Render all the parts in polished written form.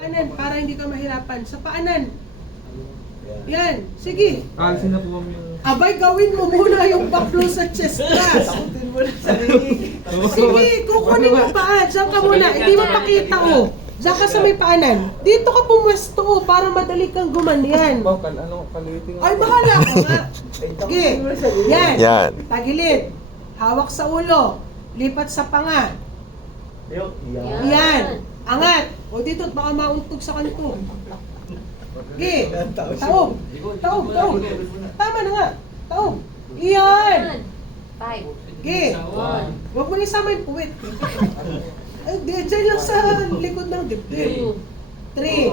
Paanan, para hindi ka mahirapan. Sa paanan. Yan. Sige. Alisin na po kami yung... Abay, gawin mo muna yung baklo sa chest press. Takutin mo na sarili. Sige, kukunin mo paa. Diyan ka muna. Hindi mo pakita, oh. Diyan ka sa may paanan. Dito ka pumwesto, oh, para madali kang gumanyan. Kalitin Ay, bahala ka nga. Sige. Yan. Yan. Tagilid. Hawak sa ulo. Lipat sa panga. Yan. Angat. O dito, baka mauntog sa kanto. Sige. Taob. Taob. Taob. Tama na nga. Taob. Iyan. 5. Sige. Huwag mo isama yung puwit. Ay, dyan lang sa likod ng dibdib. 3,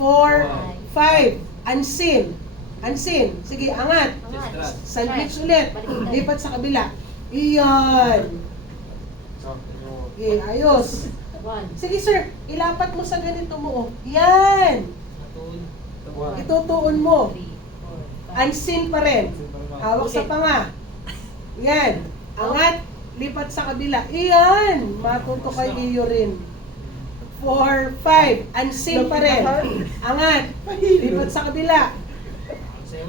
4, 5. Unseen. Unseen. Sige, angat. Sandwich ulit. Lipat sa kabila. Iyan. Okay, ayos. Sige sir, ilapat mo sa ganito mo. Yan. Itutuon mo. Unseen pa rin. Hawak sa panga. Yan. Angat. Lipat sa kabila. Iyan. Matuto kay iyo rin. 4, 5. Unseen pa rin. Angat. Lipat sa kabila.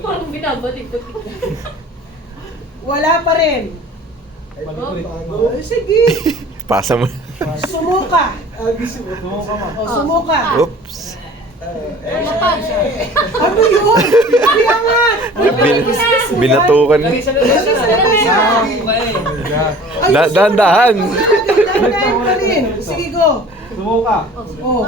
Parang binabalik ko. Wala pa rin. Ay, sige. Pasa mo. Sumuka. O, sumuka. Oops. Ano yun? Iangat. Binatukan. Dahan-dahan. Dahan-dahan pa rin. Sige, go. Sumuka. Oh.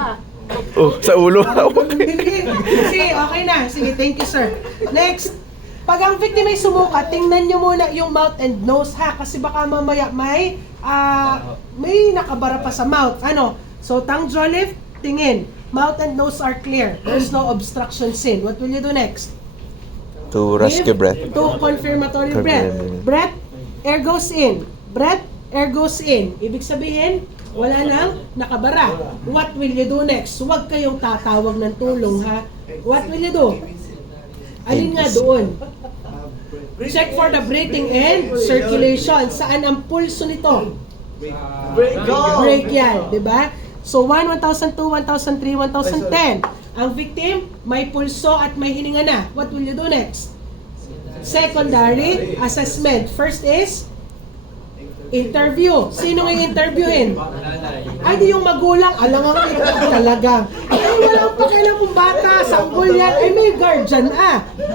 Oh, sa ulo. Hindi. Sige, okay na. Sige, thank you, sir. Next. Pag ang victim ay sumuka, tingnan nyo muna yung mouth and nose, ha? Kasi baka mamaya may nakabara pa sa mouth. Ano? So, tongue, jaw, lift, tingin. Mouth and nose are clear. There's no obstruction seen. What will you do next? To rescue breath. To confirmatory breath. Breath, air goes in. Breath, air goes in. Ibig sabihin, wala nang nakabara. What will you do next? Huwag kayong tatawag ng tulong, ha? What will you do? Alin nga doon? Check for the breathing and circulation. Saan ang pulso nito? Brachial, di ba? So 1, 1002, 1003, 1010. Ang victim, may pulso at may hininga na. What will you do next? Secondary assessment. First is interview. Sino yung interviewin? Ay, di yung magulang. Alangang ito talaga. Ay, walang pakialam kung bata. Sanggol yan. Ay, may guardian.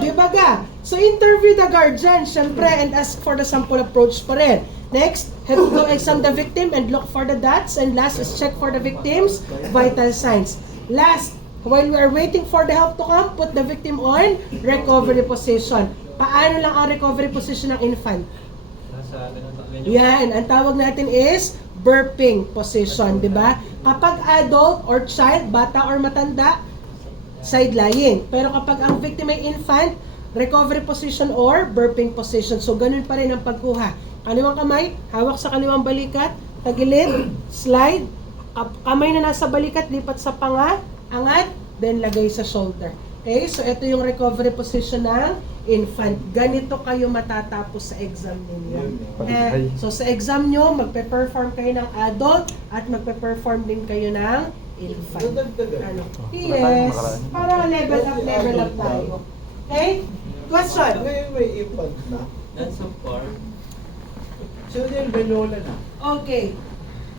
Di ba ga? So, interview the guardian, syempre, and ask for the sample approach pa rin. Next, have to go examine the victim and look for the dots. And last is check for the victim's vital signs. Last, while we are waiting for the help to come, put the victim on recovery position. Paano lang ang recovery position ng infant? Yan, ang tawag natin is burping position, di ba? Kapag adult or child, bata or matanda, side lying. Pero kapag ang victim ay infant, recovery position or burping position. So, ganun pa rin ang pagkuha. Kaliwang kamay, hawak sa kaliwang balikat, tagilid, slide, kamay na nasa balikat, lipat sa panga, angat, then lagay sa shoulder. Okay, so ito yung recovery position ng infant. Ganito kayo matatapos sa exam ninyo. Okay? So sa exam nyo, magpe-perform kayo ng adult at magpe-perform din kayo ng infant. Ano? Yes, para level up tayo. Okay? Question? Ngayon may infant na. That's so far. So yung may lola na. Okay.